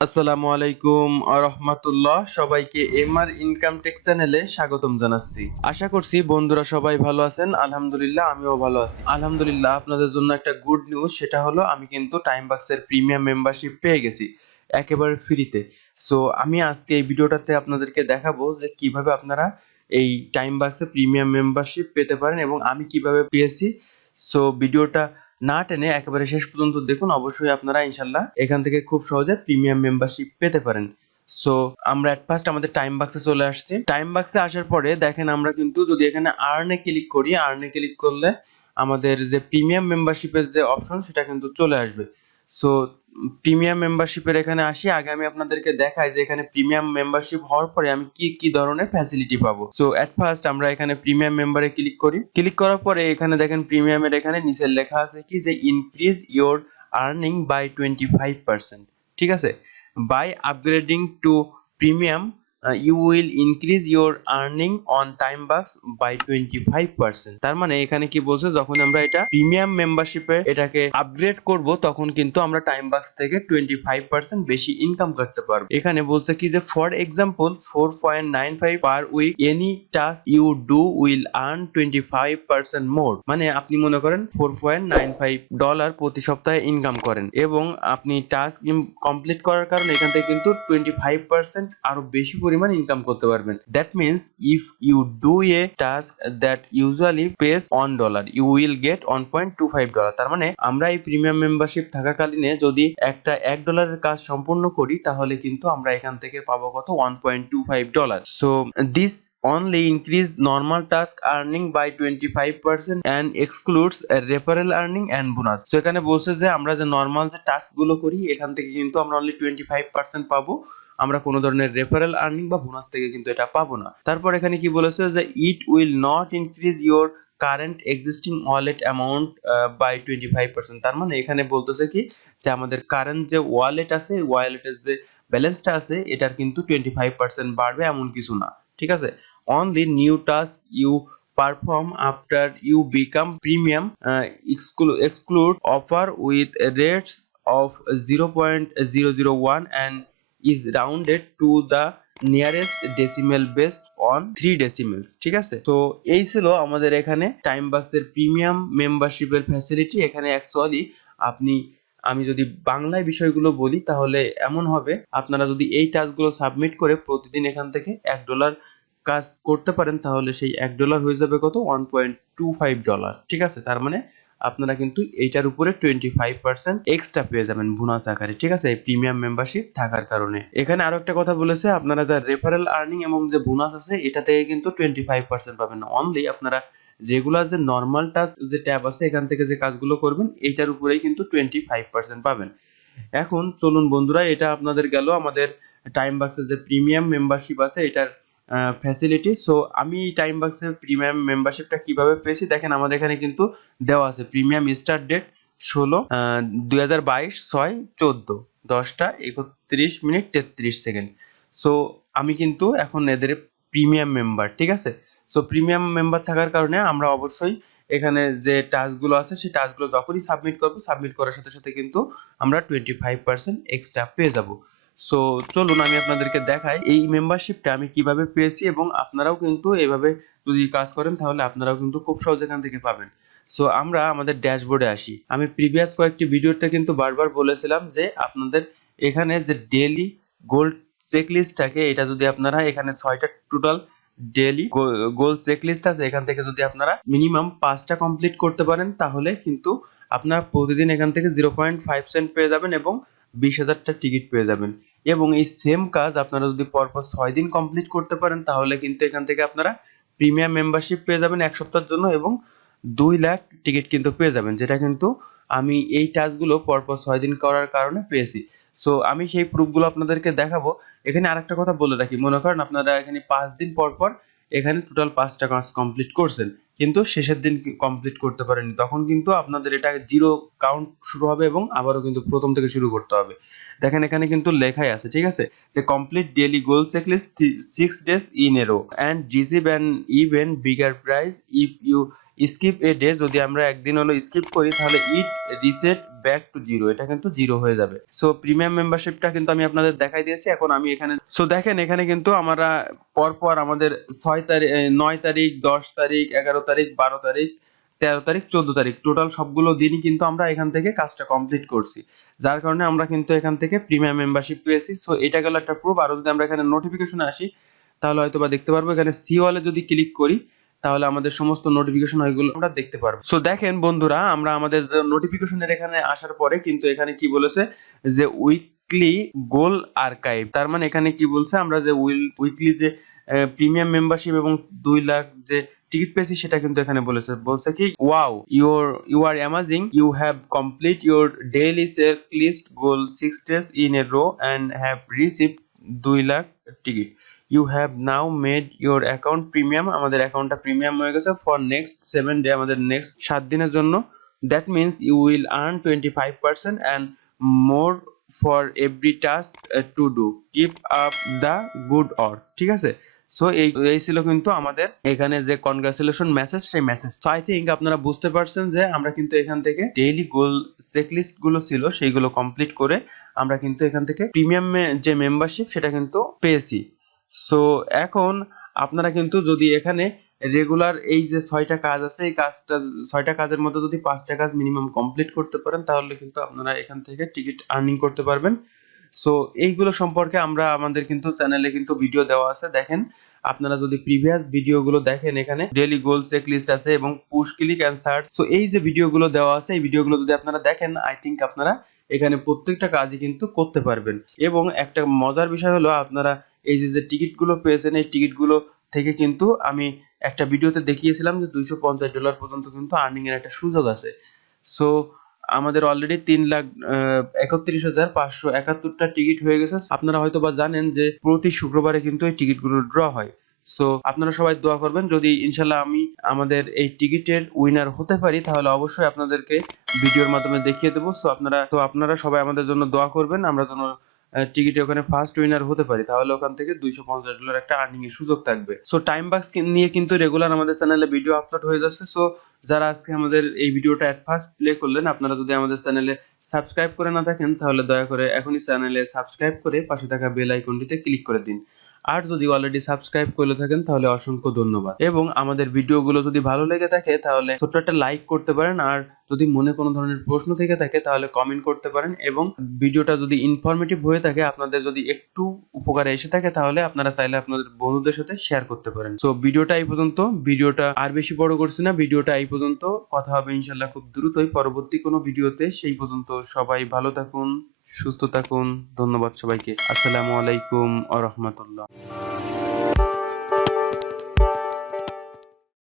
আসসালামু আলাইকুম রাহমাতুল্লাহ। সবাইকে এমআর ইনকাম টেক চ্যানেলে স্বাগতম জানাচ্ছি। আশা করছি বন্ধুরা সবাই ভালো আছেন। আলহামদুলিল্লাহ আমিও ভালো আছি। আলহামদুলিল্লাহ আপনাদের জন্য একটা গুড নিউজ, সেটা হলো আমি কিন্তু টাইমবাক্সের প্রিমিয়াম মেম্বারশিপ পেয়ে গেছি একেবারে ফ্রিতে। সো আমি আজকে এই ভিডিওটাতে আপনাদেরকে দেখাবো যে কিভাবে আপনারা এই টাইমবাক্সে প্রিমিয়াম মেম্বারশিপ পেতে পারেন এবং আমি কিভাবে পেয়েছি। সো ভিডিওটা না টেনে একেবারে শেষ পর্যন্ত দেখুন, অবশ্যই আপনারা ইনশাল্লাহ এখান থেকে খুব সহজে প্রিমিয়াম মেম্বারশিপ পেতে পারেন। সো আমরা এট ফার্স্ট আমাদের টাইম বাক্সে চলে আসছি। টাইম বাক্সে আসার পরে দেখেন আমরা কিন্তু যদি এখানে আর্নে ক্লিক করি, আর্নে ক্লিক করলে আমাদের যে প্রিমিয়াম মেম্বারশিপের যে অপশন সেটা কিন্তু চলে আসবে। সো প্রিমিয়াম মেম্বারশিপের এখানে আসি। আগে আমি আপনাদেরকে দেখাই যে এখানে প্রিমিয়াম মেম্বারশিপ হওয়ার পরে আমি কি কি ধরনের ফ্যাসিলিটি পাবো। সো এট ফার্স্ট আমরা এখানে প্রিমিয়াম মেম্বারে ক্লিক করি। ক্লিক করার পরে এখানে দেখেন প্রিমিয়ামের এখানে নিচে লেখা আছে কি যে ইনক্রিজ ইওর আর্নিং বাই 25%। ঠিক আছে, by upgrading to premium you will increase your earning on time bucks by 25%। তার মানে এখানে কি বলছে, যখন আমরা এটা প্রিমিয়াম মেম্বারশিপে এটাকে আপগ্রেড করব তখন কিন্তু আমরা টাইম বাক্স থেকে 25% বেশি ইনকাম করতে পারবো। এখানে বলছে কি যে for example 4.95 per week any task you do will earn 25% more. মানে আপনি মনে করেন $4.95 প্রতি সপ্তাহে ইনকাম করেন এবং আপনি টাস্ক কমপ্লিট করার কারণে এখান থেকে কিন্তু 25% আরো বেশি পরিমাণ ইনকাম করতে পারবেন। That means if you do a task that usually pays $1 you will get $1.25। তার মানে আমরা এই প্রিমিয়াম মেম্বারশিপ থাকাকালীনে যদি একটা $1 কাজ সম্পূর্ণ করি তাহলে কিন্তু আমরা এখান থেকে পাবো কত, $1.25। So this only increase normal task earning by 25% and excludes referral earning and bonus। তো এখানে বলছে যে আমরা যে নরমাল যে টাস্ক গুলো করি এখান থেকে কিন্তু আমরা only 25% পাবো, আমরা কোনো ধরনের রেফারেল আর্নিং বা বোনাস থেকে কিন্তু এটা পাবো না। তারপর এখানে কি বলেছে যে it will not increase your current existing wallet amount by 25%। তার মানে এখানে বলতেছে কি যে আমাদের কারেন্ট যে ওয়ালেট আছে, ওয়ালেটের যে ব্যালেন্সটা আছে এটার কিন্তু 25% বাড়বে এমন কিছু না। ঠিক আছে, only new task you perform after you become premium exclude offer with rates of 0.001 and is rounded to the nearest decimal based on 3 decimals। ঠিক আছে, তো এই ছিল আমাদের এখানে টাইম বাক্সের প্রিমিয়াম মেম্বারশিপের ফ্যাসিলিটি। এখানে অ্যাকচুয়ালি আমি যদি বাংলায় বিষয়গুলো বলি তাহলে এমন হবে, আপনারা যদি এই টাস্কগুলো সাবমিট করে প্রতিদিন এখান থেকে $1 কাজ করতে পারেন তাহলে সেই $1 হয়ে যাবে কত, $1.25। ঠিক আছে, তার মানে আপনারা কিন্তু এইটার উপরে 25% এক্সট্রা পেয়ে যাবেন বোনাস আকারে। ঠিক আছে, এই প্রিমিয়াম মেম্বারশিপ থাকার কারণে। এখানে আরো একটা কথা বলেছে, আপনারা যা রেফারেল আর্নিং এবং যে বোনাস আছে এটা থেকে কিন্তু 25% পাবেন না। অনলি আপনারা রেগুলার যে নরমাল টাস্ক যে ট্যাব আছে এখান থেকে যে কাজগুলো করবেন এইটার উপরেই কিন্তু 25% পাবেন। এখন চলুন বন্ধুরা, এটা আপনাদের গেল আমাদের টাইম বাক্সের যে প্রিমিয়াম মেম্বারশিপ আছে এটার ফ্যাসিলিটি। সো আমি টাইম বাক্সের প্রিমিয়াম মেম্বারশিপটা কিভাবে পেয়েছি দেখেন, আমাদের এখানে কিন্তু দেওয়া আছে প্রিমিয়াম স্টার্ট ডেট 16/2022 6:31:33। সো আমি কিন্তু এখন এদের প্রিমিয়াম মেম্বার। ঠিক আছে, সো প্রিমিয়াম মেম্বার থাকার কারণে আমরা অবশ্যই এখানে যে টাস্কগুলো আছে সেই টাস্কগুলো যখনই সাবমিট করবো, সাবমিট করার সাথে সাথে কিন্তু আমরা 25% এক্সট্রা পেয়ে যাব। সো চলুন আমি আপনাদেরকে দেখাই এই মেম্বারশিপটা আমি কিভাবে পেয়েছি এবং আপনারাও কিন্তু এভাবে যদি কাজ করেন তাহলে আপনারাও কিন্তু খুব সহজে এখান থেকে পাবেন। সো আমরা আমাদের ড্যাশবোর্ডে আসি। আমি প্রিভিয়াস কয়েকটি ভিডিওতে কিন্তু বারবার বলেছিলাম যে আপনাদের এখানে যে ডেইলি গোল্ড চেকলিস্ট থাকে এটা যদি আপনারা এখানে 6টা টোটাল ডেইলি গোল চেকলিস্ট আছে, এখান থেকে যদি আপনারা মিনিমাম 5টা কমপ্লিট করতে পারেন তাহলে কিন্তু আপনারা প্রতিদিন এখান থেকে 0.5 সেন্ট পেয়ে যাবেন এবং 20,000টা টিকিট পেয়ে যাবেন। এবং এই সেম কাজ আপনারা যদি পরপর 6 দিন কমপ্লিট করতে পারেন তাহলে কিন্তু এখান থেকে আপনারা প্রিমিয়াম মেম্বারশিপ পেয়ে যাবেন 1 সপ্তাহের জন্য এবং 2 লাখ টিকিট কিন্তু পেয়ে যাবেন, যেটা কিন্তু আমি এই টাস্কগুলো পরপর 6 দিন করার কারণে পেয়েছি। সো আমি সেই প্রুফগুলো আপনাদেরকে দেখাবো। এখানে আরেকটা কথা বলে রাখি, মনে করেন আপনারা এখানে 5 দিন পর পর এখানে টোটাল 5টা কাজ কমপ্লিট করছেন কিন্তু শেষের দিন কমপ্লিট করতে পারেননি, তখন কিন্তু আপনাদের এটা জিরো কাউন্ট শুরু হবে এবং আবারও কিন্তু প্রথম থেকে শুরু করতে হবে। দেখেন এখানে কিন্তু লেখাই আছে, ঠিক আছে, যে complete daily goal checklist 6 days in a row and receive an even bigger prize if you skip a day, যদি আমরা একদিন হলো স্কিপ করি তাহলে ইট রিসেট ব্যাক টু জিরো, এটা কিন্তু জিরো হয়ে যাবে। সো প্রিমিয়াম মেম্বারশিপটা কিন্তু আমি আপনাদের দেখাই দিয়েছি। এখন আমি এখানে সো দেখেন এখানে কিন্তু আমরা পরপর আমাদের 6 তারিখ, 9 তারিখ, 10 তারিখ, 11 তারিখ, 12 তারিখ, 13 তারিখ, 14 তারিখ টোটাল সবগুলো দিনই কিন্তু আমরা এখান থেকে কাজটা কমপ্লিট করছি, যার কারণে আমরা কিন্তু এখান থেকে প্রিমিয়াম মেম্বারশিপ পেয়েছি। সো এটা গেল একটা প্রুফ। আর যদি আমরা এখানে নোটিফিকেশনে আসি তাহলে হয়তো বা দেখতে পারবো, এখানে সি ওয়ালে যদি ক্লিক করি তাহলে আমাদের সমস্ত নোটিফিকেশন ওইগুলো আমরা দেখতে পারবো। সো দেখেন বন্ধুরা, আমরা আমাদের নোটিফিকেশনের এখানে আসার পরে কিন্তু এখানে কি বলেছে যে উইকলি গোল আর্কাইভ, তার মানে এখানে কি বলছে আমরা যে উইকলি যে প্রিমিয়াম মেম্বারশিপ এবং 2 লাখ যে টিকিট পেয়েছি সেটা কিন্তু এখানে বলছে কি wow you are amazing, you have complete your daily self list goal 6 days in a row and have received 2 lakh ticket. You have now made your account premium, আমাদের অ্যাকাউন্টটা প্রিমিয়াম হয়ে গেছে ফর নেক্সট 7 ডে, আমাদের next 7 দিনের জন্য। That means you will earn 25% and more for every task to do, keep up the good work. ঠিক আছে, so এই ছিল কিন্তু আমাদের এখানে যে কনগ্রাচুলেশন মেসেজ, সেই মেসেজ। সো আই থিঙ্ক আপনারা বুঝতে পারছেন যে আমরা কিন্তু এখান থেকে ডেইলি গোল চেকলিস্ট গুলো ছিল সেইগুলো কমপ্লিট করে আমরা কিন্তু এখান থেকে প্রিমিয়াম যে মেম্বারশিপ সেটা কিন্তু পেয়েছি। সো এখন আপনারা কিন্তু যদি এখানে রেগুলার এই যে 6টা কাজ আছে, এই কাজটা 6টা কাজের মধ্যে যদি 5টা কাজ মিনিমাম কমপ্লিট করতে পারেন তাহলে কিন্তু আপনারা এখান থেকে টিকিট আর্নিং করতে পারবেন। সো এইগুলো সম্পর্কে আমরা আমাদের কিন্তু চ্যানেলে কিন্তু ভিডিও দেওয়া আছে, দেখেন আপনারা যদি প্রিভিয়াস ভিডিওগুলো দেখেন, এখানে ডেইলি গোল চেক লিস্ট আছে এবং push click and search. So এই যে ভিডিওগুলো দেওয়া আছে, এই ভিডিওগুলো যদি আপনারা দেখেন আই থিংক আপনারা এখানে প্রত্যেকটা কাজই কিন্তু করতে পারবেন। এবং একটা মজার বিষয় হলো আপনারা এই যে টিকিটগুলো পেয়েছেন, এই টিকিটগুলো থেকে কিন্তু আমি একটা ভিডিওতে দেখিয়েছিলাম যে $250 পর্যন্ত কিন্তু আর্নিং এর একটা সুযোগ আছে। সো আমাদের অলরেডি 3,31,571টা টিকিট হয়ে গেছে। আপনারা হয়তো বা জানেন যে প্রতি শুক্রবারে কিন্তু এই টিকিটগুলো ড্র হয়। সো আপনারা সবাই দোয়া করবেন, যদি ইনশাল্লাহ আমি আমাদের এই টিকিটের উইনার হতে পারি তাহলে অবশ্যই আপনাদেরকে ভিডিওর মাধ্যমে দেখিয়ে দেবো। সো আপনারা সবাই আমাদের জন্য দোয়া করবেন, আমরা যেন টিকিটে ওখানে ফার্স্ট উইনার হতে পারি, তাহলে ওখান থেকে $250 একটা আর্নিং এর সুযোগ থাকবে। সো টাইম বাক্স নিয়ে কিন্তু রেগুলার আমাদের চ্যানেলে ভিডিও আপলোড হয়ে যাচ্ছে। সো যারা আজকে আমাদের এই ভিডিওটা এট ফার্স্ট প্লে করলেন, আপনারা যদি আমাদের চ্যানেলে সাবস্ক্রাইব করে না থাকেন তাহলে দয়া করে এখনই চ্যানেলে সাবস্ক্রাইব করে পাশে থাকা বেল আইকনটিতে ক্লিক করে দিন। আর যদি অলরেডি সাবস্ক্রাইব করে থাকেন তাহলে অসংখ্য ধন্যবাদ। এবং আমাদের ভিডিওগুলো যদি ভালো লেগে থাকে তাহলে ছোট্ট একটা লাইক করতে পারেন। আর যদি মনে কোনো ধরনের প্রশ্ন থেকে থাকে তাহলে কমেন্ট করতে পারেন। এবং ভিডিওটা যদি ইনফরমেটিভ হয়ে থাকে, আপনাদের যদি একটু উপকারে এসে থাকে তাহলে আপনারা চাইলে আপনাদের বন্ধুদের সাথে শেয়ার করতে পারেন। সো ভিডিওটা এই পর্যন্ত, ভিডিওটা আর বেশি বড় করছি না, ভিডিওটা এই পর্যন্ত। কথা হবে ইনশাল্লাহ খুব দ্রুতই পরবর্তী কোনো ভিডিওতে। সেই পর্যন্ত সবাই ভালো থাকুন, সুস্থ থাকুন। ধন্যবাদ সবাইকে। আসসালামু আলাইকুম ওয়া রাহমাতুল্লাহ।